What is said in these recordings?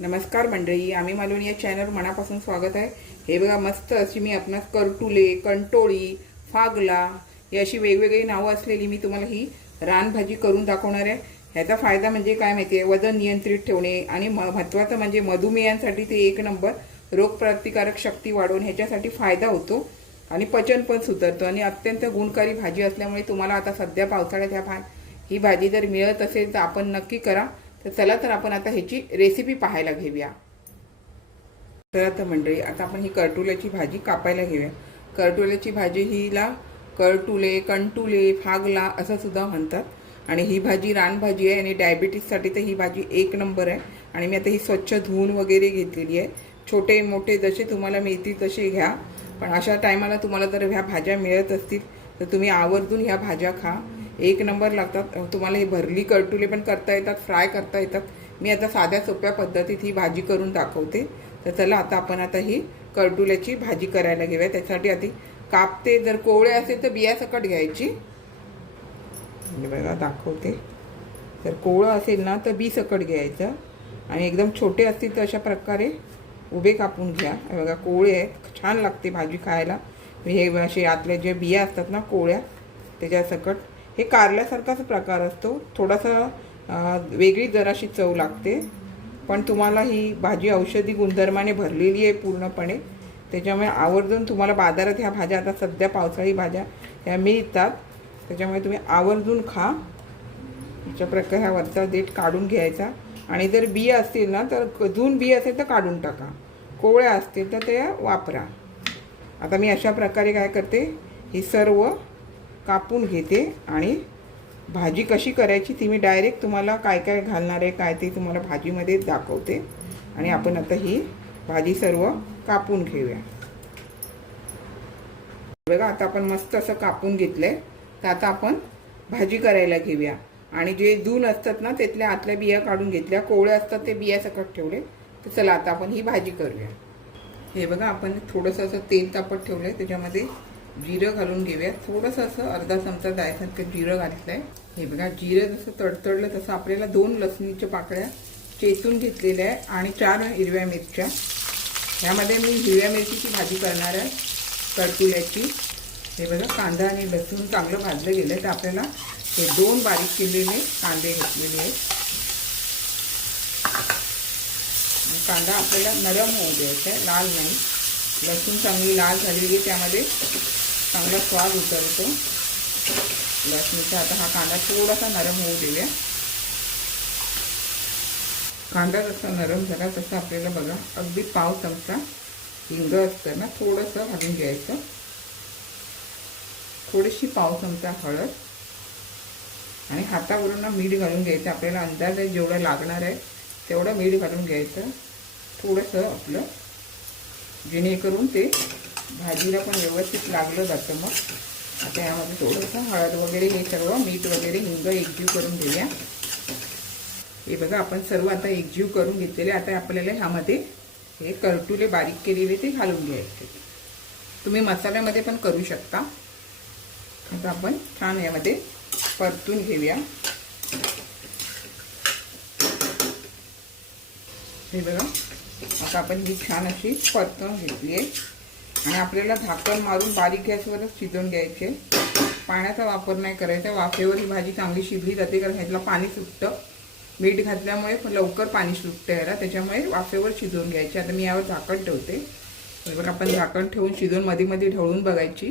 नमस्कार मंडळी, आम्ही मालवणी या चॅनल मनापासून स्वागत आहे। हे बघा, मस्त अशी मी आपणास करटुले, कंटोळी, फागला ही अशी वेगवेगळी नावं असलेली मी तुम्हाला ही रानभाजी करून दाखवणार आहे। ह्याचा फायदा म्हणजे काय माहिती आहे, वजन नियंत्रित ठेवणे आणि महत्त्वाचं म्हणजे मधुमेहांसाठी ते एक नंबर, रोगप्रतिकारक शक्ती वाढवून ह्याच्यासाठी फायदा होतो आणि पचन पण सुधारतं आणि अत्यंत गुणकारी भाजी असल्यामुळे तुम्हाला आता सध्या पावसाळ्यात ही भाजी जर मिळत असेल तर आपण नक्की करा। तर चला तर आपण आता ह्याची रेसिपी पाहायला घेऊया। तर आता मंडळी, आता आपण ही करटुल्याची भाजी कापायला घेऊया। करटुल्याची भाजी हिला करटुले, कंटुले, फागला असं सुद्धा म्हणतात आणि ही भाजी रानभाजी आहे आणि डायबिटीजसाठी तर ही भाजी एक नंबर आहे। आणि मी आता ही स्वच्छ धुवून वगैरे घेतलेली आहे। छोटे मोठे जसे तुम्हाला मिळतील तसे घ्या, पण अशा टायमाला तुम्हाला जर ह्या भाज्या मिळत असतील तर तुम्ही आवर्जून ह्या भाज्या खा, एक नंबर लागतात। तुम्हाला ही भरली करटुले पण करता येतात, फ्राय करता येतात। मी आता साध्या सोप्या पद्धतीत ही भाजी करून दाखवते। तर चला आता आपण आता ही करटुल्याची भाजी करायला घेऊया। त्यासाठी आधी कापते, जर कोवळे असेल तर बिया सकट घ्यायची। बघा दाखवते, जर कोवळं असेल ना तर बी सकट घ्यायचं आणि एकदम छोटे असतील तर अशा प्रकारे उभे कापून घ्या। बघा कोवळे आहेत, छान लागते भाजी खायला। हे असे आतल्या जे बिया असतात ना कोवळ्या, त्याच्या सकट हे कारल्यासारखाच प्रकार असतो, थोडासा वेगळी जराशी चव लागते, पण तुम्हाला ही भाजी औषधी गुणधर्माने भरलेली आहे पूर्णपणे। त्याच्यामुळे आवर्जून तुम्हाला बाजारात ह्या भाज्या आता सध्या पावसाळी भाज्या ह्या मिळतात, त्याच्यामुळे तुम्ही आवर्जून खा। अशा प्रकारे ह्या वरचा देठ काढून घ्यायचा आणि जर बिया असतील ना तर धुवून बिया असेल तर काढून टाका, कोवळ्या असतील तर ते वापरा। आता मी अशा प्रकारे काय करते, ही सर्व कापून घेते आणि भाजी कशी करायची ती मी डायरेक्ट तुम्हाला काय काय घालणार आहे काय ते तुम्हाला भाजीमध्ये दाखवते। आणि आपण आता ही भाजी सर्व कापून घेऊया। बघा आता आपण मस्त असं कापून घेतलंय। तर आता आपण भाजी करायला घेऊया आणि जे दून असतात ना त्यातल्या आतल्या बिया काढून घेतल्या, कोवळ्या असतात ते बिया सकट ठेवले। तर चला आता आपण ही भाजी करूया। हे बघा, आपण थोडंसं असं तेल तापत ठेवलंय, त्याच्यामध्ये जिरं घालून घेऊया। थोडंसं असं अर्धा चमचा जायसारखं जिरं घातलंय। हे बघा, जिरं जसं तडतडलं तसं आपल्याला 2 लसणीच्या पाकळ्या चेचून घेतलेल्या आहे आणि 4 हिरव्या मिरच्या। ह्यामध्ये मी हिरव्या मिरचीची भाजी करणार आहे करटुल्याची। हे बघा, कांदा आणि लसूण चांगलं भाजलं गेलं तर आपल्याला हे 2 बारीक चिरलेले कांदे घेतलेले आहेत। कांदा आपल्याला नरम होऊ द्यायचा आहे, लाल नाही। लसूण चांगली लाल झालेली, त्यामध्ये चांगला स्वाद उतरतो लसणीचा। आता हा कांदा थोडासा नरम होऊ देऊया। कांदा जसा नरम झाला तसा आपल्याला बघा अगदी पाव चमचा हिंग असतं ना, थोडंसं घालून घ्यायचं। थोडीशी पाव चमचा हळद आणि हातावरून मीठ घालून घ्यायचं। आपल्याला अंदाज आहे जेवढं लागणार आहे तेवढं मीठ घालून घ्यायचं, थोडंसं आपलं, जेणेकरून ते भाजीला पण व्यवस्थित लागलं जातं। मग आता यामध्ये थोडंसं हळद वगैरे, हे सर्व मीठ वगैरे, हिंग एकजीव करून घेऊया। हे बघा, आपण सर्व आता एकजीव करून घेतलेले। आता आपल्याला ह्यामध्ये हे करटुले बारीक केलेले ते घालून घ्यायचे। तुम्ही मसाल्यामध्ये पण करू शकता। आता आपण छान यामध्ये परतून घेऊया। हे बघा, आता आपण ही छान अशी परतून घेतली आहे आणि आपल्याला झाकण मारून बारीक गॅसवरच शिजवून घ्यायचे। पाण्याचा वापर नाही करायचा, वाफेवर ही भाजी चांगली शिजली जाते, कारण ह्यातलं पाणी सुटतं। मीठ घातल्यामुळे लवकर पाणी सुटतं याला, त्याच्यामुळे वाफेवर शिजवून घ्यायचे। आता मी यावर झाकण ठेवते। बघा, आपण झाकण ठेवून शिजवून मध्ये मध्ये ढवळून बघायची।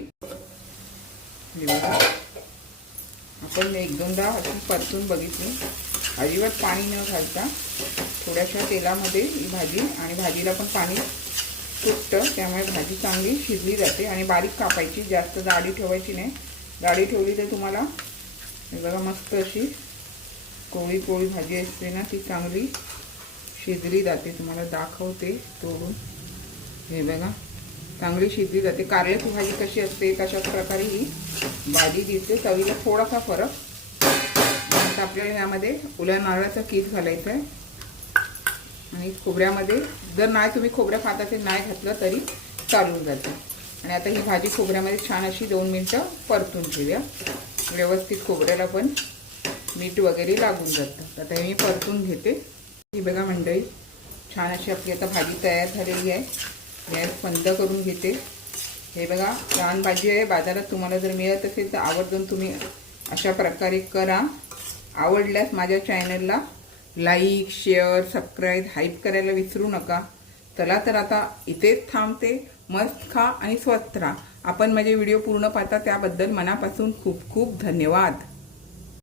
आपण 1-2दा अशी परतून बघितली, अजिबात पाणी न घालता थोड्याशा तेलामध्ये ही भाजी, आणि भाजीला पण पाणी सुटतं, त्यामुळे भाजी चांगली शिजली जाते। आणि बारीक कापायची, जास्त जाडी ठेवायची नाही। जाडी ठेवली तर तुम्हाला बघा मस्त अशी कोवळी कोवळी भाजी असते ना, ती चांगली शिजली जाते। तुम्हाला दाखवते तोडून, हे बघा चांगली शिजली जाते। कारल्याची भाजी कशी असते तशा प्रकारे ही भाजी दिसते, चवीला थोडासा फरक। आता आपल्याला यामध्ये ओल्या नारळाचा कीस घालायचा आहे आणि खोबऱ्यामध्ये, जर नाही तुम्ही खोबरं खात असेल नाही घातलं तरी चालून जातं। आणि आता ही भाजी खोबऱ्यामध्ये छान अशी 2 मिनिटं परतून घेऊया, व्यवस्थित खोबऱ्याला पण मीठ वगैरे लागून जातं। आता हे मी परतून घेते। ही बघा मंडळी, छान अशी आपली आता भाजी तयार झालेली आहे. गॅस बंद करून घेते. हे बघा रान भाजी आहे. बाजारात तुम्हाला जर मिळत असेल तर आवर्जून तुम्ही अशा प्रकारे करा. आवडल्यास माझ्या चॅनलला लाईक, शेअर, सबस्क्राईब, हाईप करायला विसरू नका. चला तर आता इथेच थांबते. मस्त खा आणि स्वस्त राहा. आपण माझे व्हिडिओ पूर्ण पाहता त्याबद्दल मनापासून खूप खूप धन्यवाद.